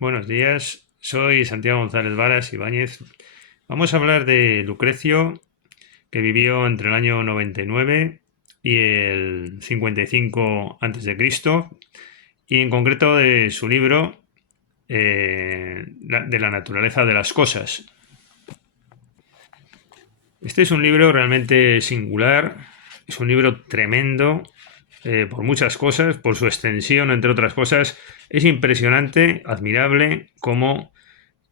Buenos días, soy Santiago González Varas Ibáñez. Vamos a hablar de Lucrecio, que vivió entre el año 99 y el 55 a.C., y en concreto de su libro de la naturaleza de las cosas. Este es un libro realmente singular, es un libro tremendo por muchas cosas, por su extensión, entre otras cosas. Es impresionante, admirable, cómo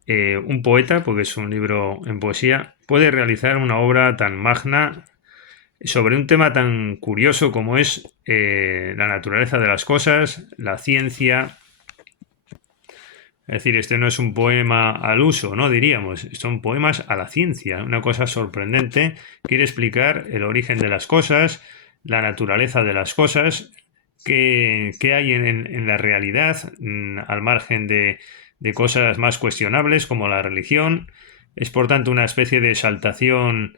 un poeta, porque es un libro en poesía, puede realizar una obra tan magna sobre un tema tan curioso como es la naturaleza de las cosas, la ciencia. Es decir, este no es un poema al uso, ¿no? Diríamos, son poemas a la ciencia, una cosa sorprendente. Quiere explicar el origen de las cosas, la naturaleza de las cosas, qué hay en la realidad, al margen de cosas más cuestionables como la religión. Es por tanto una especie de exaltación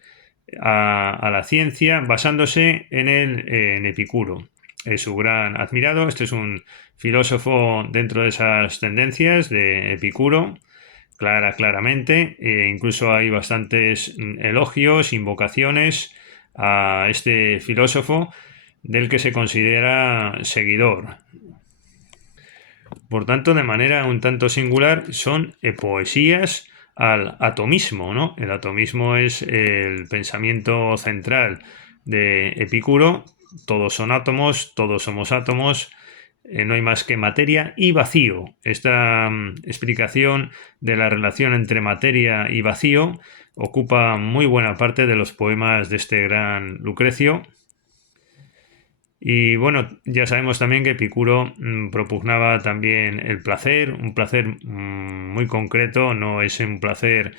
a la ciencia basándose en Epicuro. Es su gran admirado. Este es un filósofo dentro de esas tendencias de Epicuro, claramente. Incluso hay bastantes elogios, invocaciones a este filósofo del que se considera seguidor. Por tanto, de manera un tanto singular, son poesías al atomismo, ¿no? El atomismo es el pensamiento central de Epicuro. Todos son átomos, todos somos átomos, no hay más que materia y vacío. Esta explicación de la relación entre materia y vacío ocupa muy buena parte de los poemas de este gran Lucrecio. Y bueno, ya sabemos también que Epicuro propugnaba también el placer, un placer muy concreto, no es un placer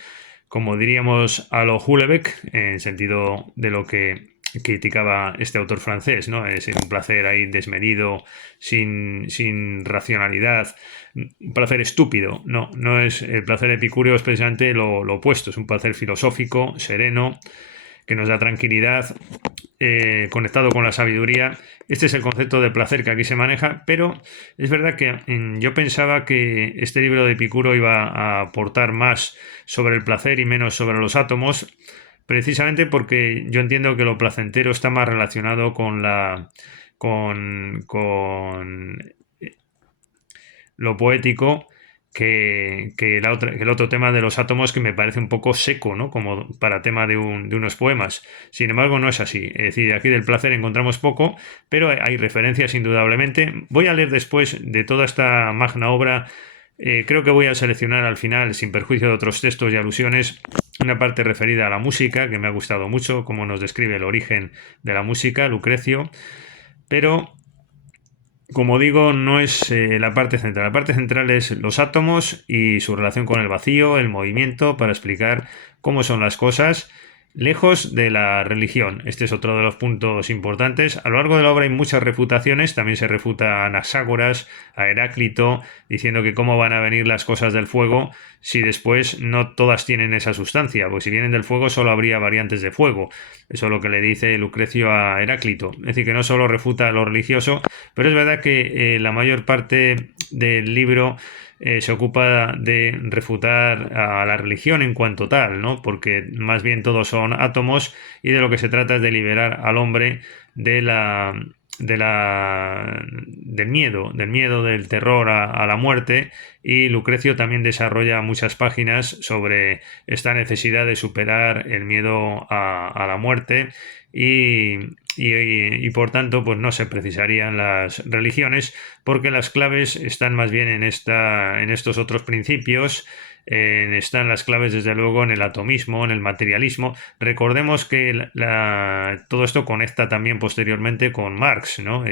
como diríamos a lo Houellebecq, en sentido de lo que criticaba este autor francés, ¿no? Es un placer ahí desmedido, sin racionalidad, un placer estúpido. No, no es el placer epicúreo, es precisamente lo opuesto, es un placer filosófico, sereno, que nos da tranquilidad, conectado con la sabiduría. Este es el concepto de placer que aquí se maneja, pero es verdad que yo pensaba que este libro de Epicuro iba a aportar más sobre el placer y menos sobre los átomos, precisamente porque yo entiendo que lo placentero está más relacionado con lo poético que el otro tema de los átomos, que me parece un poco seco, ¿no? Como para tema de unos poemas. Sin embargo, no es así. Es decir, aquí del placer encontramos poco, pero hay referencias indudablemente. Voy a leer después de toda esta magna obra. Creo que voy a seleccionar al final, sin perjuicio de otros textos y alusiones, una parte referida a la música, que me ha gustado mucho, cómo nos describe el origen de la música, Lucrecio. Pero como digo, no es la parte central. La parte central es los átomos y su relación con el vacío, el movimiento, para explicar cómo son las cosas, lejos de la religión. Este es otro de los puntos importantes. A lo largo de la obra hay muchas refutaciones. También se refuta a Anaxágoras, a Heráclito, diciendo que cómo van a venir las cosas del fuego si después no todas tienen esa sustancia. Pues si vienen del fuego solo habría variantes de fuego. Eso es lo que le dice Lucrecio a Heráclito. Es decir, que no solo refuta lo religioso, pero es verdad que la mayor parte del libro se ocupa de refutar a la religión en cuanto tal, ¿no? Porque más bien todos son átomos y de lo que se trata es de liberar al hombre de del miedo, del terror a la muerte. Y Lucrecio también desarrolla muchas páginas sobre esta necesidad de superar el miedo a la muerte y, y por tanto pues no se precisarían las religiones, porque las claves están más bien en estos otros principios. Están las claves desde luego en el atomismo, en el materialismo. Recordemos que todo esto conecta también posteriormente con Marx, ¿no?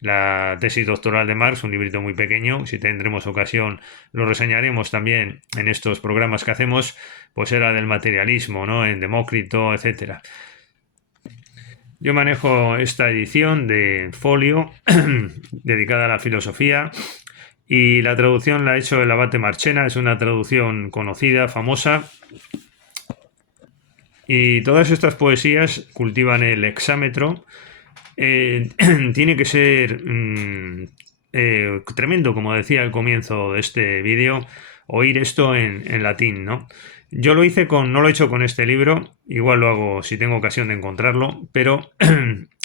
La tesis doctoral de Marx, un librito muy pequeño, si tendremos ocasión lo reseñaremos también en estos programas que hacemos, pues era del materialismo, ¿no? En Demócrito, etcétera. Yo manejo esta edición de folio dedicada a la filosofía, y la traducción la ha hecho el abate Marchena, es una traducción conocida, famosa, y todas estas poesías cultivan el hexámetro. Tiene que ser tremendo, como decía al comienzo de este vídeo, oír esto en latín, ¿no? Yo lo hice no lo he hecho con este libro, igual lo hago si tengo ocasión de encontrarlo, pero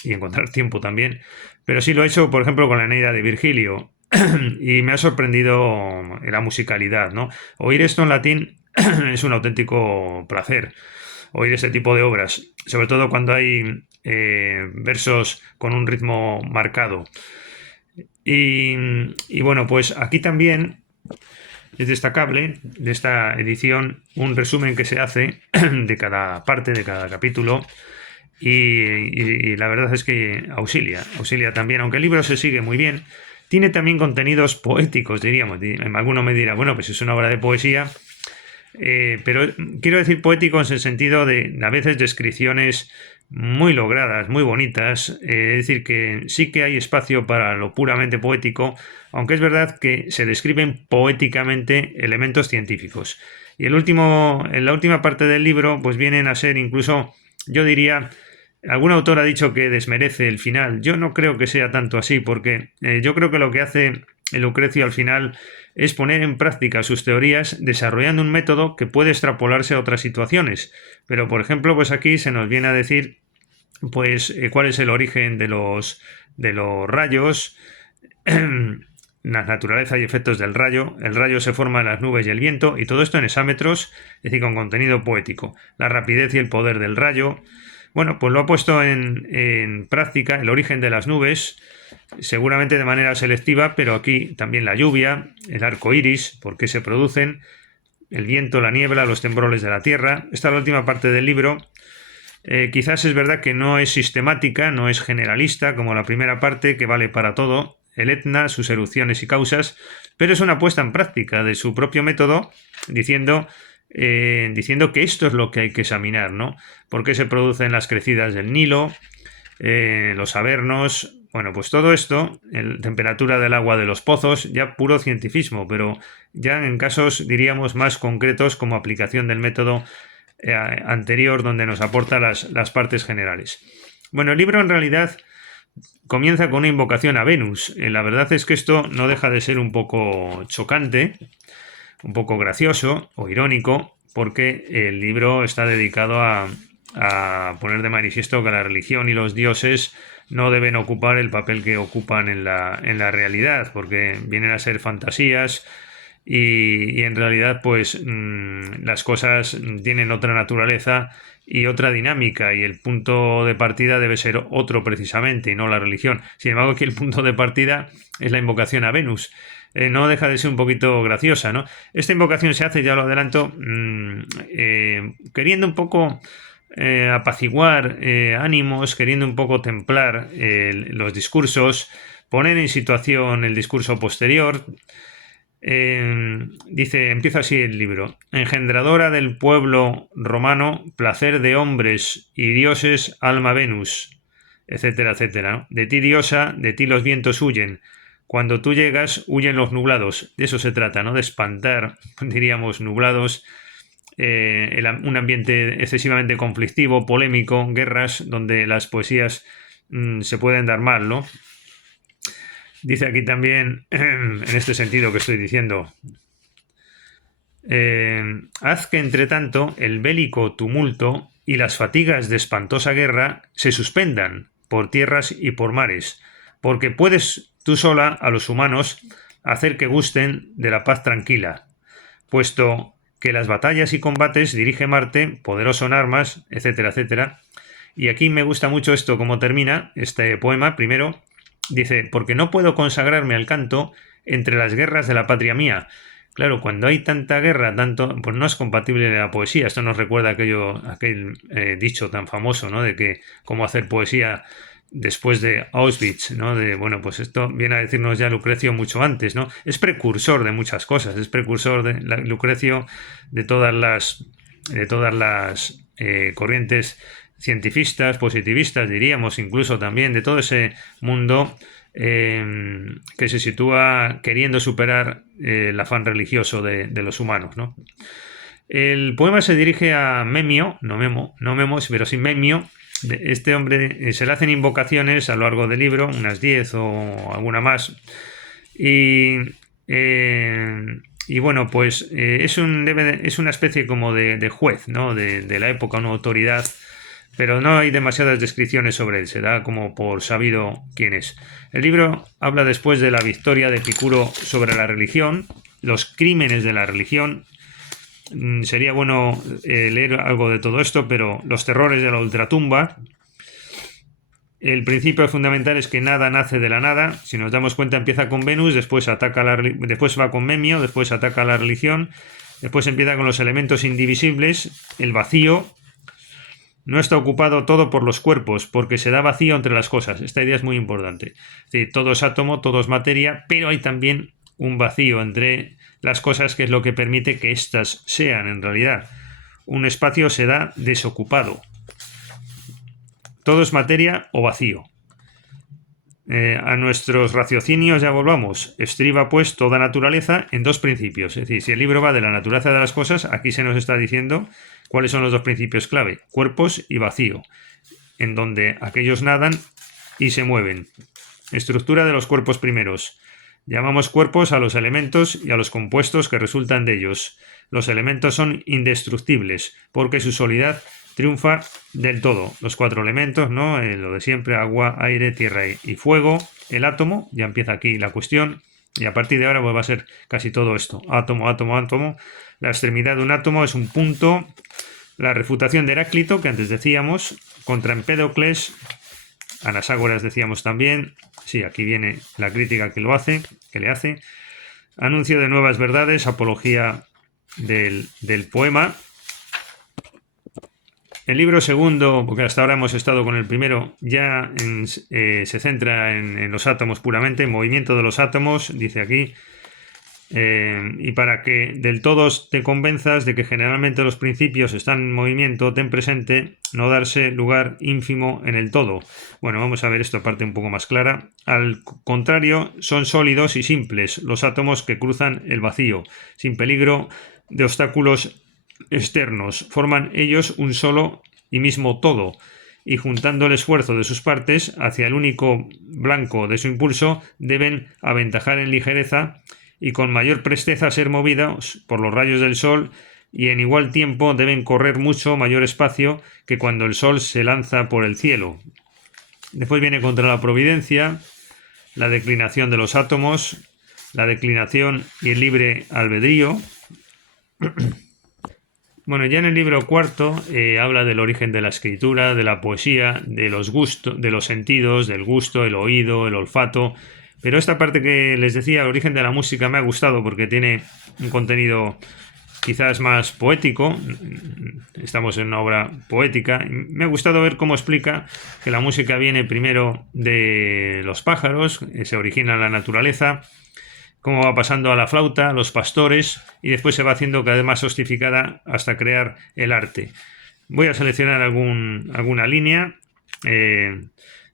y encontrar tiempo también, pero sí lo he hecho, por ejemplo, con la Eneida de Virgilio, y me ha sorprendido la musicalidad, ¿no? Oír esto en latín es un auténtico placer, oír ese tipo de obras, sobre todo cuando hay versos con un ritmo marcado. Y, y bueno, pues aquí también es destacable de esta edición un resumen que se hace de cada parte, de cada capítulo, y la verdad es que auxilia también, aunque el libro se sigue muy bien, tiene también contenidos poéticos, diríamos. Alguno me dirá, bueno, pues es una obra de poesía, pero quiero decir poéticos en el sentido de a veces descripciones muy logradas, muy bonitas, es decir, que sí que hay espacio para lo puramente poético, aunque es verdad que se describen poéticamente elementos científicos. Y en la última parte del libro, pues vienen a ser incluso, yo diría, algún autor ha dicho que desmerece el final. Yo no creo que sea tanto así, porque yo creo que lo que hace Lucrecio al final es poner en práctica sus teorías desarrollando un método que puede extrapolarse a otras situaciones. Pero, por ejemplo, pues aquí se nos viene a decir pues cuál es el origen de los rayos, la naturaleza y efectos del rayo. El rayo se forma en las nubes y el viento, y todo esto en hexámetros, es decir, con contenido poético. La rapidez y el poder del rayo. Bueno, pues lo ha puesto en práctica, el origen de las nubes, seguramente de manera selectiva, pero aquí también la lluvia, el arco iris, por qué se producen, el viento, la niebla, los temblores de la tierra. Esta es la última parte del libro. Quizás es verdad que no es sistemática, no es generalista, como la primera parte, que vale para todo, el Etna, sus erupciones y causas, pero es una puesta en práctica de su propio método, diciendo que esto es lo que hay que examinar, ¿no? ¿Por qué se producen las crecidas del Nilo, los avernos? Bueno, pues todo esto, temperatura del agua de los pozos, ya puro cientifismo, pero ya en casos, diríamos, más concretos como aplicación del método anterior, donde nos aporta las partes generales. Bueno, el libro en realidad comienza con una invocación a Venus. La verdad es que esto no deja de ser un poco chocante, un poco gracioso o irónico, porque el libro está dedicado a poner de manifiesto que la religión y los dioses no deben ocupar el papel que ocupan en la realidad, porque vienen a ser fantasías y en realidad pues las cosas tienen otra naturaleza y otra dinámica, y el punto de partida debe ser otro precisamente y no la religión. Sin embargo, aquí el punto de partida es la invocación a Venus. No deja de ser un poquito graciosa, ¿no? Esta invocación se hace, ya lo adelanto, queriendo un poco apaciguar ánimos, queriendo un poco templar los discursos, poner en situación el discurso posterior. Dice, empieza así el libro: engendradora del pueblo romano, placer de hombres y dioses, alma Venus, etcétera, etcétera, ¿no? De ti, diosa, de ti los vientos huyen. Cuando tú llegas, huyen los nublados. De eso se trata, ¿no? De espantar, diríamos, nublados, un ambiente excesivamente conflictivo, polémico, guerras, donde las poesías se pueden dar mal, ¿no? Dice aquí también, en este sentido que estoy diciendo, haz que entre tanto el bélico tumulto y las fatigas de espantosa guerra se suspendan por tierras y por mares, porque puedes tú sola a los humanos hacer que gusten de la paz tranquila, puesto que las batallas y combates dirige Marte, poderoso en armas, etcétera, etcétera. Y aquí me gusta mucho esto, como termina este poema. Primero dice, porque no puedo consagrarme al canto entre las guerras de la patria mía. Claro, cuando hay tanta guerra, pues no es compatible la poesía. Esto nos recuerda aquel dicho tan famoso, ¿no? De que cómo hacer poesía después de Auschwitz, ¿no? Bueno, pues esto viene a decirnos ya Lucrecio mucho antes, ¿no? Es precursor de muchas cosas, es precursor de Lucrecio de todas las corrientes cientifistas, positivistas, diríamos, incluso también de todo ese mundo que se sitúa queriendo superar el afán religioso de los humanos, ¿no? El poema se dirige a Memio, no Memo, pero sí Memio. Este hombre se le hacen invocaciones a lo largo del libro, unas 10 o alguna más, Y, y bueno, pues es una especie como de juez, ¿no? De la época, una autoridad, pero no hay demasiadas descripciones sobre él, se da como por sabido quién es. El libro habla después de la victoria de Epicuro sobre la religión, los crímenes de la religión. Sería bueno leer algo de todo esto, pero los terrores de la ultratumba. El principio fundamental es que nada nace de la nada. Si nos damos cuenta, empieza con Venus, después después va con Memio, después ataca a la religión, después empieza con los elementos indivisibles, el vacío. No está ocupado todo por los cuerpos, porque se da vacío entre las cosas. Esta idea es muy importante. Es decir, todo es átomo, todo es materia, pero hay también un vacío entre las cosas que es lo que permite que éstas sean en realidad. Un espacio se da desocupado. Todo es materia o vacío. A nuestros raciocinios ya volvamos. Estriba pues toda naturaleza en dos principios. Es decir, si el libro va de la naturaleza de las cosas, aquí se nos está diciendo cuáles son los dos principios clave: cuerpos y vacío, en donde aquellos nadan y se mueven. Estructura de los cuerpos primeros. Llamamos cuerpos a los elementos y a los compuestos que resultan de ellos. Los elementos son indestructibles porque su solidez triunfa del todo. Los cuatro elementos, ¿no? Lo de siempre: agua, aire, tierra y fuego. El átomo, ya empieza aquí la cuestión, y a partir de ahora pues va a ser casi todo esto: átomo, átomo, átomo. La extremidad de un átomo es un punto. La refutación de Heráclito, que antes decíamos, contra Empédocles. Anaxágoras decíamos también. Sí, aquí viene la crítica que le hace. Anuncio de nuevas verdades, apología del poema. El libro segundo, porque hasta ahora hemos estado con el primero, ya se centra en los átomos puramente, en movimiento de los átomos, dice aquí. Y para que del todo te convenzas de que generalmente los principios están en movimiento, ten presente no darse lugar ínfimo en el todo. Bueno, vamos a ver esta parte un poco más clara. Al contrario, son sólidos y simples los átomos que cruzan el vacío, sin peligro de obstáculos externos. Forman ellos un solo y mismo todo, y juntando el esfuerzo de sus partes hacia el único blanco de su impulso, deben aventajar en ligereza y con mayor presteza ser movidos por los rayos del sol, y en igual tiempo deben correr mucho mayor espacio que cuando el sol se lanza por el cielo. Después viene contra la providencia, la declinación de los átomos, la declinación y el libre albedrío. Bueno, ya en el libro cuarto habla del origen de la escritura, de la poesía, de los gustos, de los sentidos, del gusto, el oído, el olfato. Pero esta parte que les decía, el origen de la música, me ha gustado porque tiene un contenido quizás más poético. Estamos en una obra poética. Me ha gustado ver cómo explica que la música viene primero de los pájaros, se origina en la naturaleza, cómo va pasando a la flauta, a los pastores, y después se va haciendo cada vez más sofisticada hasta crear el arte. Voy a seleccionar alguna línea.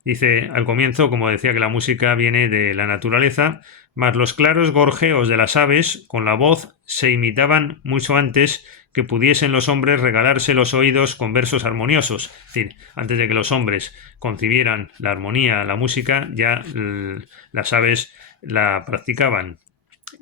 Dice al comienzo, como decía, que la música viene de la naturaleza, mas los claros gorjeos de las aves con la voz se imitaban mucho antes que pudiesen los hombres regalarse los oídos con versos armoniosos. Es decir, antes de que los hombres concibieran la armonía, la música, ya las aves la practicaban.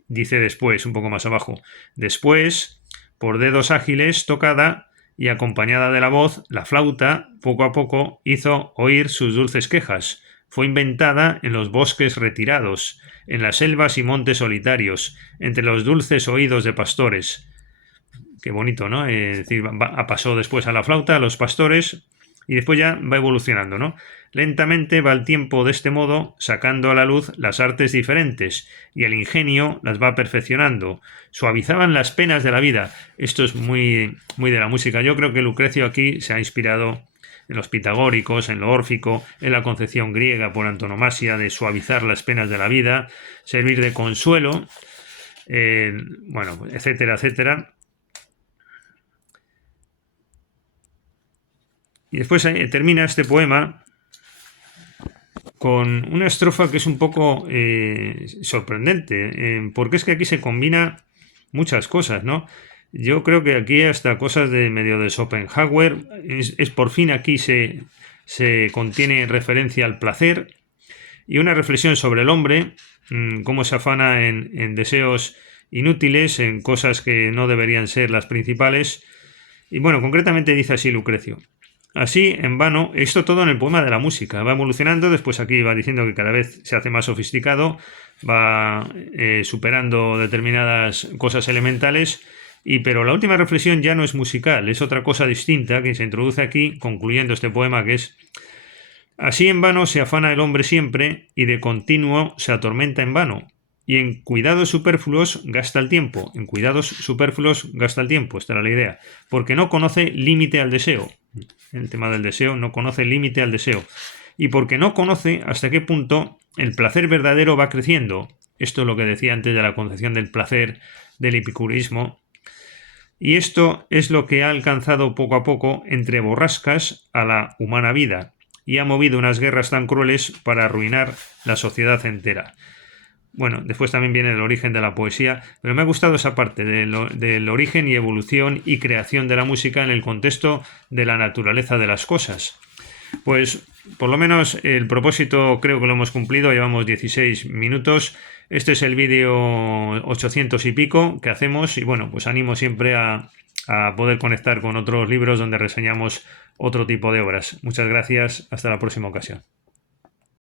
Dice después, un poco más abajo: después, por dedos ágiles tocada y acompañada de la voz, la flauta, poco a poco, hizo oír sus dulces quejas. Fue inventada en los bosques retirados, en las selvas y montes solitarios, entre los dulces oídos de pastores. Qué bonito, ¿no? Es decir, pasó después a la flauta, a los pastores, y después ya va evolucionando, ¿no? Lentamente va el tiempo de este modo, sacando a la luz las artes diferentes, y el ingenio las va perfeccionando. Suavizaban las penas de la vida. Esto es muy, muy de la música. Yo creo que Lucrecio aquí se ha inspirado en los pitagóricos, en lo órfico, en la concepción griega por antonomasia de suavizar las penas de la vida, servir de consuelo, bueno, etcétera, etcétera. Y después termina este poema con una estrofa que es un poco sorprendente, porque es que aquí se combina muchas cosas, ¿no? Yo creo que aquí hasta cosas de medio de Schopenhauer, es por fin aquí se contiene referencia al placer y una reflexión sobre el hombre, cómo se afana en deseos inútiles, en cosas que no deberían ser las principales. Y bueno, concretamente dice así Lucrecio. Así, en vano, esto todo en el poema de la música. Va evolucionando, después aquí va diciendo que cada vez se hace más sofisticado, va superando determinadas cosas elementales, pero la última reflexión ya no es musical, es otra cosa distinta que se introduce aquí, concluyendo este poema, que es: así en vano se afana el hombre siempre, y de continuo se atormenta en vano. Y en cuidados superfluos gasta el tiempo. En cuidados superfluos gasta el tiempo. Esta era la idea. Porque no conoce límite al deseo. El tema del deseo, no conoce límite al deseo. Y porque no conoce hasta qué punto el placer verdadero va creciendo. Esto es lo que decía antes de la concepción del placer, del epicurismo. Y esto es lo que ha alcanzado poco a poco entre borrascas a la humana vida, y ha movido unas guerras tan crueles para arruinar la sociedad entera. Bueno, después también viene el origen de la poesía, pero me ha gustado esa parte del origen y evolución y creación de la música en el contexto de la naturaleza de las cosas. Pues por lo menos el propósito creo que lo hemos cumplido, llevamos 16 minutos. Este es el vídeo 800 y pico que hacemos, y bueno, pues animo siempre a poder conectar con otros libros donde reseñamos otro tipo de obras. Muchas gracias, hasta la próxima ocasión.